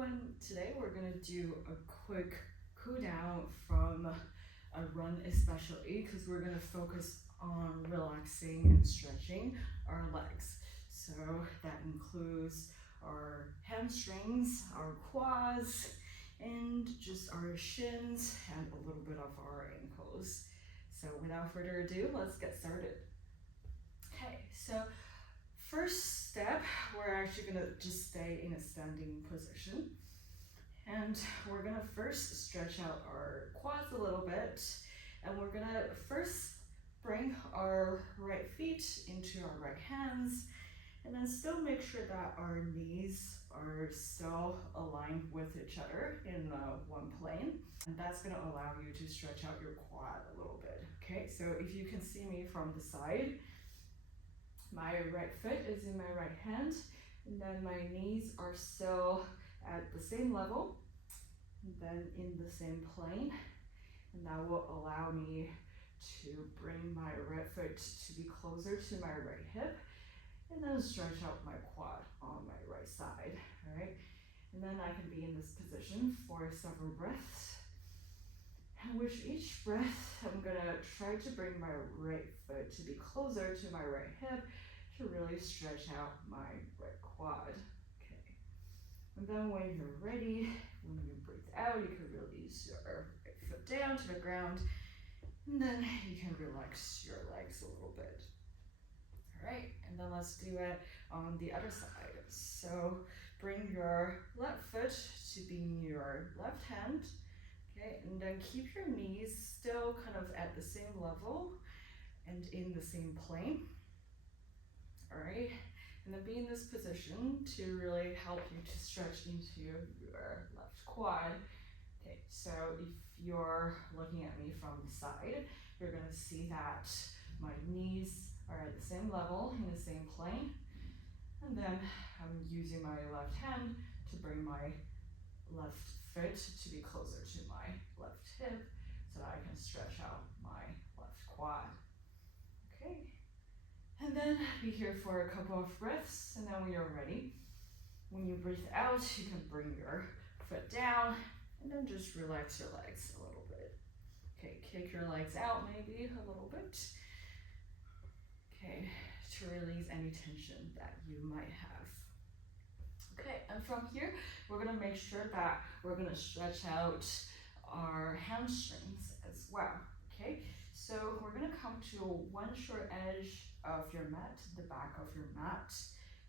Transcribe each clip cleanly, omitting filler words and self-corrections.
everyone. Today we're gonna do a quick cool down from a run, especially because we're gonna focus on relaxing and stretching our legs. So that includes our hamstrings, our quads, and just our shins and a little bit of our ankles. So without further ado, let's get started. Okay, so first step, we're actually gonna just stay in a standing position. And we're gonna first stretch out our quads a little bit. And we're gonna first bring our right feet into our right hands. And then still make sure that our knees are still aligned with each other in one plane. And that's gonna allow you to stretch out your quad a little bit. Okay, so if you can see me from the side, my right foot is in my right hand, and then my knees are still at the same level, and then in the same plane, and that will allow me to bring my right foot to be closer to my right hip, and then stretch out my quad on my right side, all right? And then I can be in this position for several breaths. And with each breath, I'm gonna try to bring my right foot to be closer to my right hip to really stretch out my right quad, okay? And then when you're ready, when you breathe out, you can release your right foot down to the ground, and then you can relax your legs a little bit. All right, and then let's do it on the other side. So bring your left foot to be in your left hand, okay, and then keep your knees still kind of at the same level and in the same plane. All right, and then be in this position to really help you to stretch into your left quad. Okay, so if you're looking at me from the side, you're gonna see that my knees are at the same level in the same plane. And then I'm using my left hand to bring my left foot to be closer to my left hip so that I can stretch out my left quad. Okay, and then be here for a couple of breaths, and then when you're ready, when you breathe out, you can bring your foot down and then just relax your legs a little bit. Okay, kick your legs out maybe a little bit. Okay, to release any tension that you might have. Okay, and from here, we're gonna make sure that we're gonna stretch out our hamstrings as well, okay? So we're gonna come to one short edge of your mat, the back of your mat,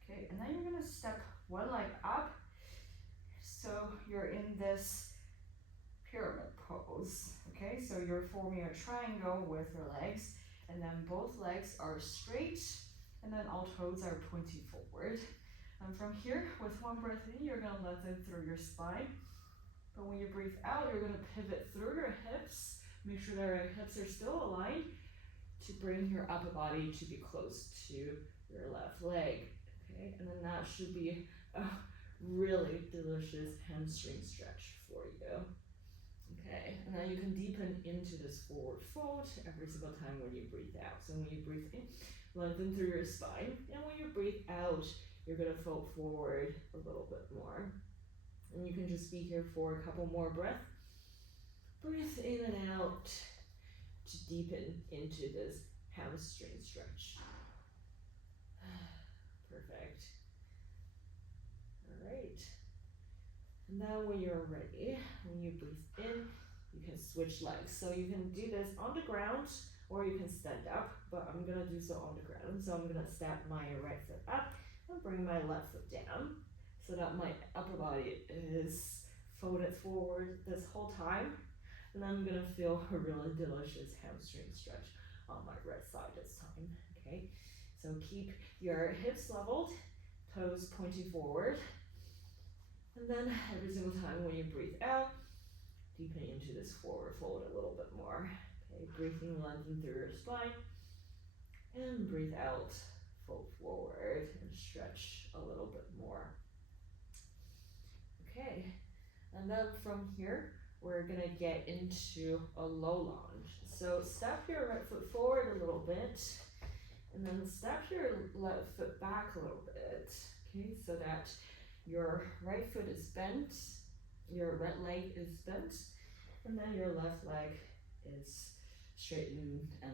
okay? And then you're gonna step one leg up. So you're in this pyramid pose, okay? So you're forming a triangle with your legs, and then both legs are straight, and then all toes are pointing forward. And from here, with one breath in, you're gonna lengthen through your spine. But when you breathe out, you're gonna pivot through your hips. Make sure that your hips are still aligned to bring your upper body to be close to your left leg, okay? And then that should be a really delicious hamstring stretch for you. Okay, and then you can deepen into this forward fold every single time when you breathe out. So when you breathe in, lengthen through your spine, and when you breathe out, you're gonna fold forward a little bit more. And you can just be here for a couple more breaths. Breathe in and out to deepen into this hamstring stretch. Perfect. All right. And then when you're ready, when you breathe in, you can switch legs. So you can do this on the ground or you can stand up, but I'm gonna do so on the ground. So I'm gonna step my right foot up and bring my left foot down so that my upper body is folded forward this whole time. And then I'm gonna feel a really delicious hamstring stretch on my right side this time, okay? So keep your hips leveled, toes pointing forward. And then every single time when you breathe out, deepen into this forward fold a little bit more. Okay, breathing, lengthen through your spine. And breathe out, fold forward and stretch a little bit more. Okay, and then from here, we're gonna get into a low lunge. So step your right foot forward a little bit, and then step your left foot back a little bit, okay, so that your right foot is bent, your right leg is bent, and then your left leg is straightened and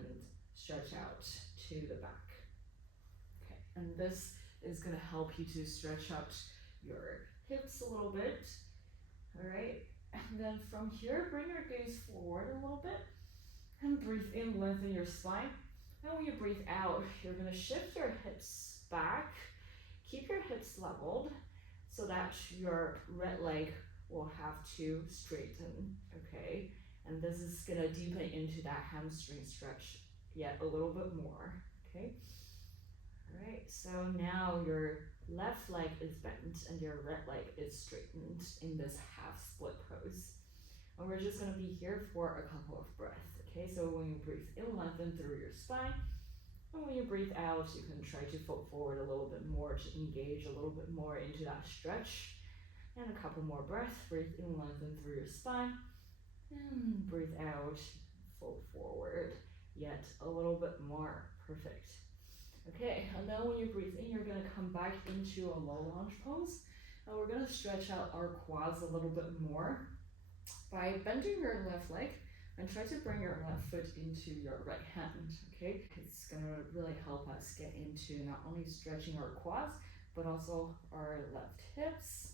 stretch out to the back. Okay, and this is gonna help you to stretch out your hips a little bit. All right, and then from here, bring your gaze forward a little bit and breathe in, lengthen your spine. And when you breathe out, you're gonna shift your hips back. Keep your hips leveled so that your right leg will have to straighten, okay? And this is gonna deepen into that hamstring stretch yet a little bit more, okay? All right, so now your left leg is bent and your right leg is straightened in this half split pose. And we're just gonna be here for a couple of breaths, okay? So when you breathe in, lengthen through your spine. And when you breathe out, you can try to fold forward a little bit more to engage a little bit more into that stretch. And a couple more breaths. Breathe in, lengthen through your spine. And breathe out, fold forward yet a little bit more. Perfect. Okay, and then when you breathe in, you're gonna come back into a low lunge pose. And we're gonna stretch out our quads a little bit more by bending your left leg and try to bring your left foot into your right hand, okay? It's gonna really help us get into not only stretching our quads, but also our left hips.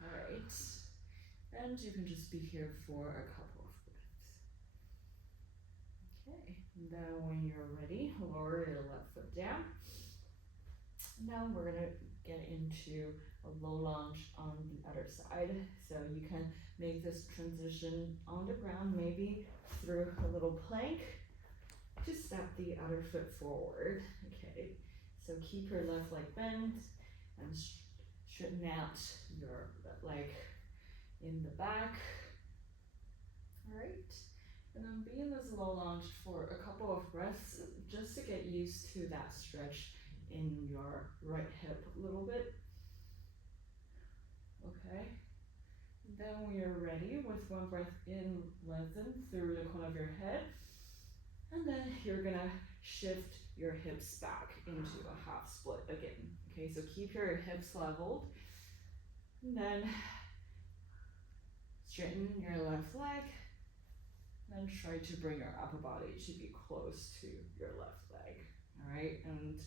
All right, and you can just be here for a couple of breaths. Okay, and then when you're ready, lower your left foot down. Now we're gonna get into a low lunge on the other side. So you can make this transition on the ground, maybe through a little plank to step the other foot forward. Okay, so keep your left leg bent and straighten out your leg in the back. All right, and then be in this low lunge for a couple of breaths just to get used to that stretch in your right hip a little bit. Okay, then when you're ready, with one breath in, lengthen through the corner of your head, and then you're gonna shift your hips back into a half split again. Okay, so keep your hips leveled, and then straighten your left leg, and try to bring your upper body to be close to your left leg. All right, and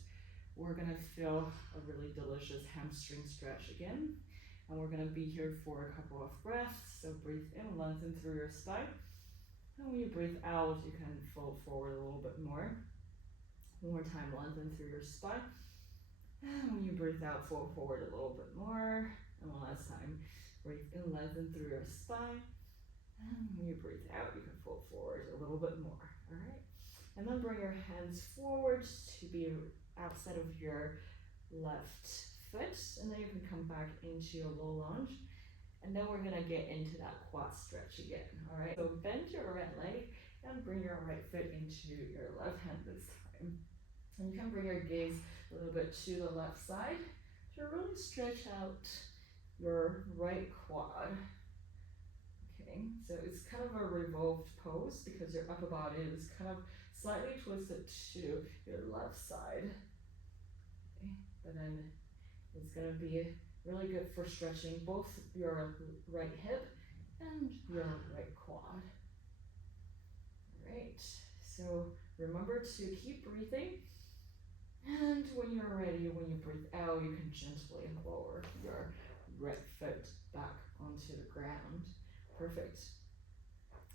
we're gonna feel a really delicious hamstring stretch again. And we're gonna be here for a couple of breaths. So breathe in, lengthen through your spine. And when you breathe out, you can fold forward a little bit more. One more time, lengthen through your spine. And when you breathe out, fold forward a little bit more. And one last time, breathe in, lengthen through your spine. And when you breathe out, you can fold forward a little bit more, all right? And then bring your hands forward to be outside of your left foot, and then you can come back into a low lunge, and then we're gonna get into that quad stretch again. All right, so bend your right leg and bring your right foot into your left hand this time, and you can bring your gaze a little bit to the left side to really stretch out your right quad. Okay, so it's kind of a revolved pose because your upper body is kind of slightly twisted to your left side. Okay, but then it's gonna be really good for stretching both your right hip and your right quad. All right, so remember to keep breathing. And when you're ready, when you breathe out, you can gently lower your right foot back onto the ground. Perfect.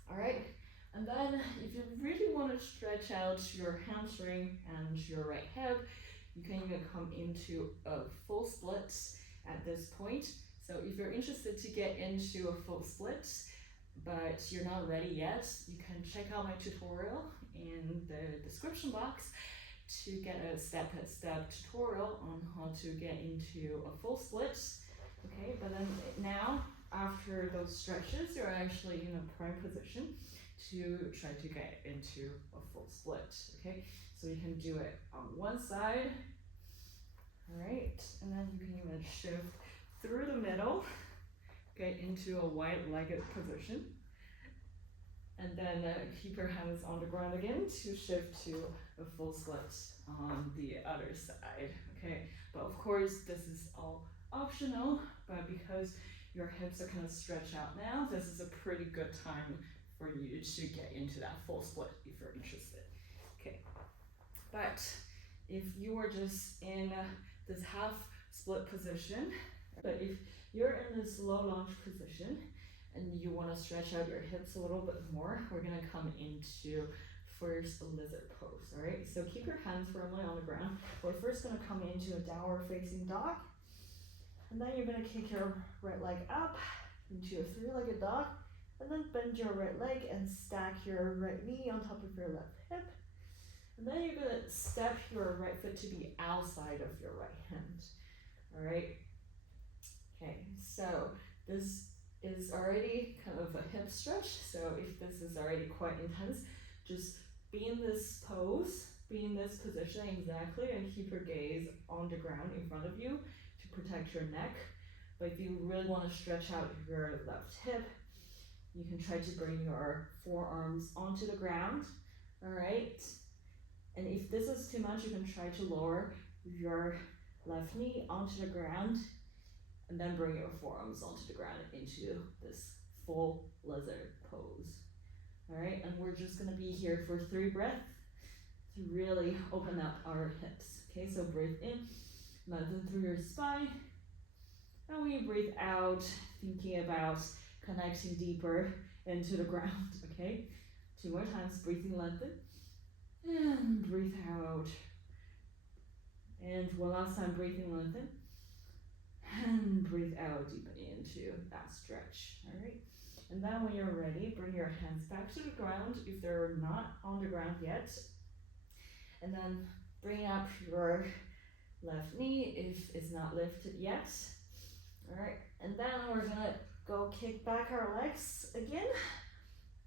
All right, and then if you really want to stretch out your hamstring and your right hip, you can even come into a full split at this point. So if you're interested to get into a full split, but you're not ready yet, you can check out my tutorial in the description box to get a step-by-step tutorial on how to get into a full split. Okay, but then now, after those stretches, you're actually in a prime position to try to get into a full split. Okay, so you can do it on one side. All right, and then you can even shift through the middle, get into a wide-legged position, and then keep your hands on the ground again to shift to a full split on the other side. Okay, but of course this is all optional, but because your hips are kind of stretched out now, this is a pretty good time for you to get into that full split if you're interested. Okay, but if you are just in this half split position, but if you're in this low lunge position and you want to stretch out your hips a little bit more, we're going to come into first lizard pose. All right, so keep your hands firmly on the ground. We're first going to come into a downward facing dog, and then you're going to kick your right leg up into a three-legged dog, and then bend your right leg and stack your right knee on top of your left hip. And then you're going to step your right foot to be outside of your right hand. All right. Okay, so this is already kind of a hip stretch. So if this is already quite intense, just be in this pose, be in this position exactly, and keep your gaze on the ground in front of you to protect your neck. But if you really want to stretch out your left hip, you can try to bring your forearms onto the ground. All right. And if this is too much, you can try to lower your left knee onto the ground and then bring your forearms onto the ground into this full lizard pose. All right, and we're just gonna be here for 3 breaths to really open up our hips. Okay, so breathe in, lengthen through your spine. And when you breathe out, thinking about connecting deeper into the ground, okay? 2 more times, breathing lengthen. And breathe out. And one last time, breathing lengthen. And breathe out, deepen into that stretch. All right. And then when you're ready, bring your hands back to the ground if they're not on the ground yet. And then bring up your left knee if it's not lifted yet. All right. And then we're gonna go kick back our legs again.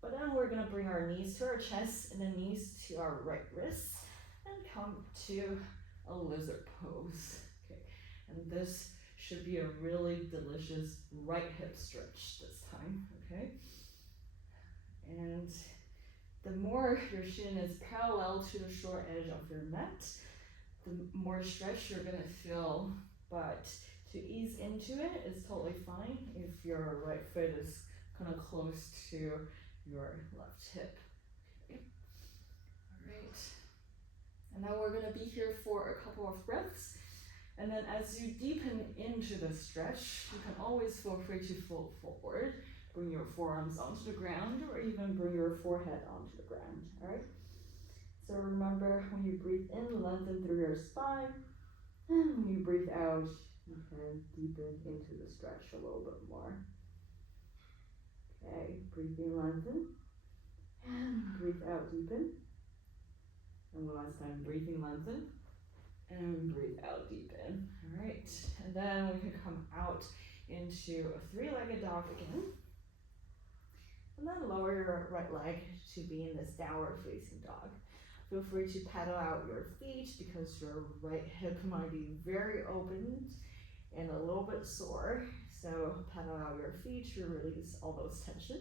But then we're gonna bring our knees to our chest and the knees to our right wrists and come to a lizard pose. Okay, and this should be a really delicious right hip stretch this time, okay? And the more your shin is parallel to the short edge of your mat, the more stretch you're gonna feel, but to ease into it is totally fine if your right foot is kind of close to your left hip. Okay. All right. And now we're going to be here for a couple of breaths. And then as you deepen into the stretch, you can always feel free to fold forward, bring your forearms onto the ground, or even bring your forehead onto the ground. All right. So remember, when you breathe in, lengthen through your spine. And when you breathe out, you can deepen into the stretch a little bit more. Okay, breathe in, lengthen, and breathe out, deepen. And one last time, breathe in, lengthen, and breathe out, deepen. All right, and then we can come out into a 3-legged dog again. And then lower your right leg to be in this downward facing dog. Feel free to pedal out your feet because your right hip might be very open and a little bit sore. So pedal out your feet to release all those tension.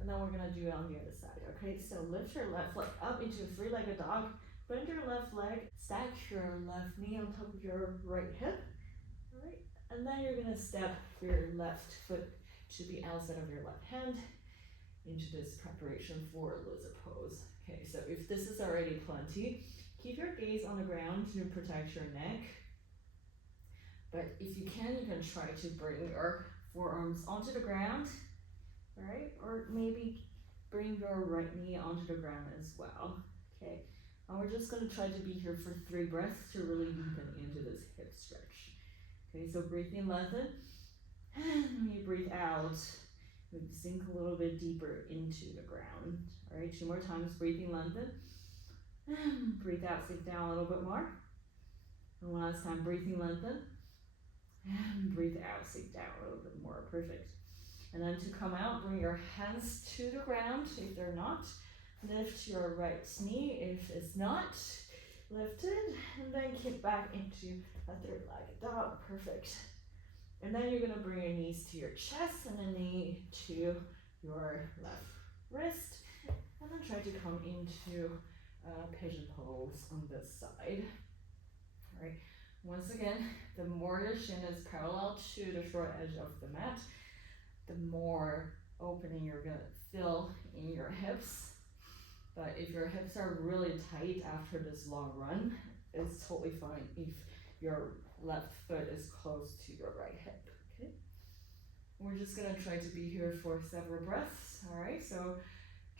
And then we're gonna do it on the other side, okay? So lift your left leg up into a 3-legged dog, bend your left leg, stack your left knee on top of your right hip, all right? And then you're gonna step your left foot to the outside of your left hand into this preparation for lizard pose. Okay, so if this is already plenty, keep your gaze on the ground to protect your neck. But if you can try to bring your forearms onto the ground, all right? Or maybe bring your right knee onto the ground as well, okay? And we're just gonna try to be here for 3 breaths to really deepen into this hip stretch. Okay, so breathe in, lengthen, and when you breathe out, maybe sink a little bit deeper into the ground. All right, 2 more times, breathe in, lengthen, and breathe out, sink down a little bit more. And one last time, breathe in, lengthen, and breathe out, sink down a little bit more, perfect. And then to come out, bring your hands to the ground if they're not. Lift your right knee if it's not lifted, and then kick back into a 3-legged dog, perfect. And then you're gonna bring your knees to your chest and the knee to your left wrist, and then try to come into pigeon pose on this side. All right, Once again, the more your shin is parallel to the short edge of the mat, the more opening you're gonna feel in your hips. But if your hips are really tight after this long run, it's totally fine if your left foot is close to your right hip, okay? We're just gonna try to be here for several breaths, all right? So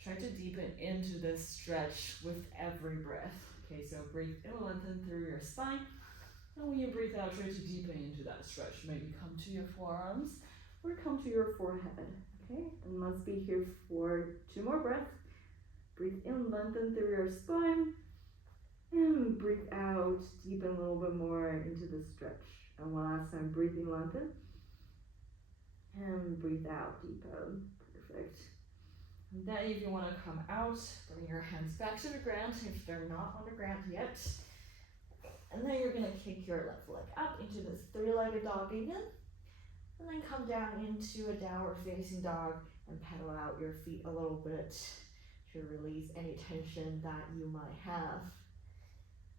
try to deepen into this stretch with every breath. Okay, so breathe in, lengthen through your spine. And when you breathe out, try to deepen into that stretch. Maybe come to your forearms or come to your forehead. Okay, and let's be here for 2 more breaths. Breathe in, lengthen through your spine. And breathe out, deepen a little bit more into the stretch. And one last time, breathe in, lengthen. And breathe out, deepen. Perfect. And then if you want to come out, bring your hands back to the ground if they're not on the ground yet. And then you're going to kick your left leg up into this 3-legged dog again. And then come down into a downward facing dog and pedal out your feet a little bit to release any tension that you might have.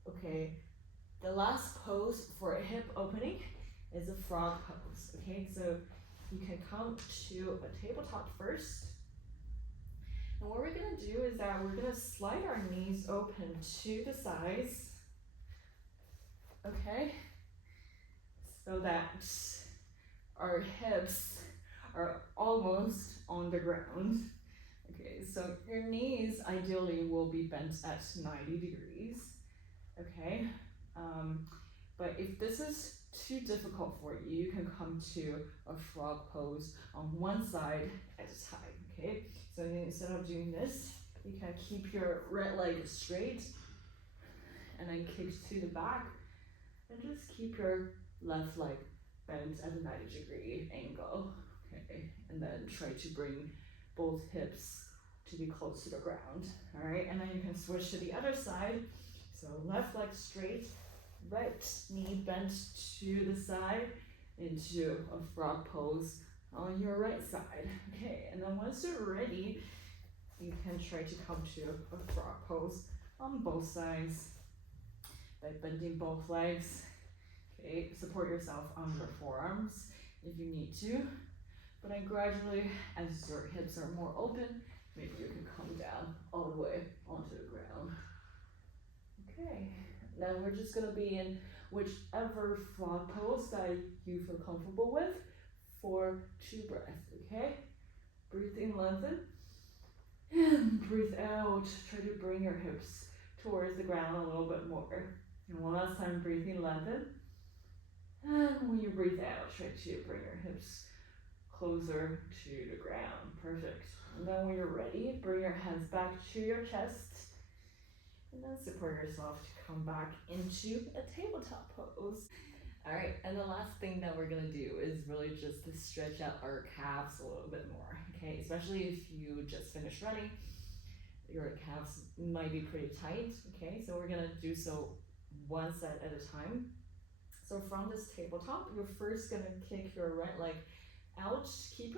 Okay, the last pose for a hip opening is a frog pose. Okay, so you can come to a tabletop first. And what we're gonna do is that we're gonna slide our knees open to the sides. Okay, so that our hips are almost on the ground. Okay, so your knees ideally will be bent at 90 degrees. Okay, but if this is too difficult for you, you can come to a frog pose on one side at a time. Okay, so instead of doing this, you can keep your right leg straight and then kick to the back, and just keep your left leg bent at a 90-degree angle. Okay, and then try to bring both hips to be close to the ground. All right, and then you can switch to the other side. So left leg straight, right knee bent to the side into a frog pose on your right side. Okay, and then once you're ready, you can try to come to a frog pose on both sides by bending both legs. Okay, support yourself on your forearms if you need to. But then gradually, as your hips are more open, maybe you can come down all the way onto the ground. Okay, now we're just gonna be in whichever frog pose that you feel comfortable with for 2 breaths, okay? Breathe in, lengthen, and breathe out. Try to bring your hips towards the ground a little bit more. And one last time, breathe in, lengthen. And when you breathe out, try to bring your hips closer to the ground. Perfect. And then when you're ready, bring your hands back to your chest. And then support yourself to come back into a tabletop pose. All right, and the last thing that we're gonna do is really just to stretch out our calves a little bit more, okay? Especially if you just finished running, your calves might be pretty tight, okay? So we're gonna do so one set at a time. So from this tabletop, you're first gonna kick your right leg out, keep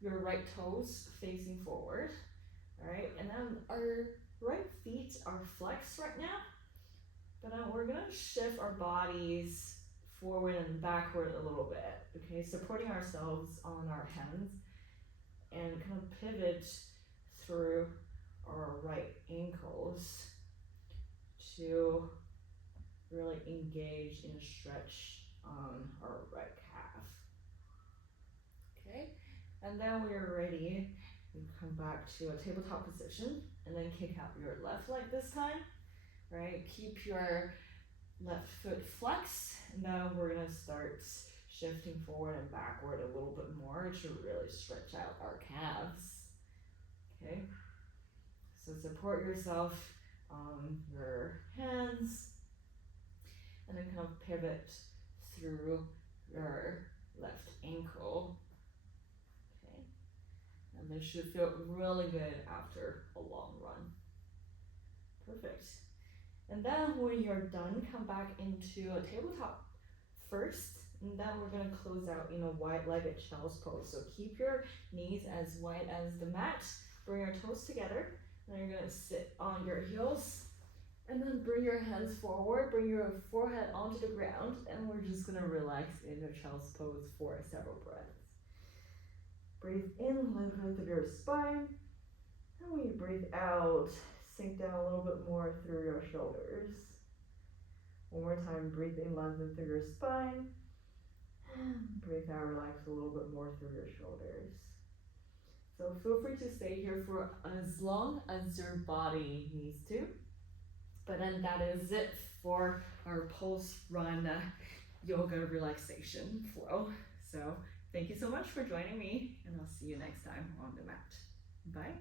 your right toes facing forward, all right? And then our right feet are flexed right now, but then we're gonna shift our bodies forward and backward a little bit, okay? Supporting ourselves on our hands and kind of pivot through our right ankles to really engage in a stretch on our right calf. Okay, and then when you're ready, you come back to a tabletop position and then kick out your left leg this time, right? Keep your left foot flexed, and now we're gonna start shifting forward and backward a little bit more to really stretch out our calves. Okay, so support yourself on your hands and then kind of pivot through your left ankle. Okay, and this should feel really good after a long run. Perfect. And then when you're done, come back into a tabletop first, and then we're gonna close out in a wide-legged child's pose. So keep your knees as wide as the mat, bring your toes together, and then you're gonna sit on your heels And then bring your hands forward, bring your forehead onto the ground, and we're just gonna relax in the child's pose for several breaths. Breathe in, lengthen through your spine. And when you breathe out, sink down a little bit more through your shoulders. One more time, breathe in, lengthen through your spine. And breathe out, relax a little bit more through your shoulders. So feel free to stay here for as long as your body needs to. But then that is it for our post-run yoga relaxation flow. So thank you so much for joining me, and I'll see you next time on the mat. Bye.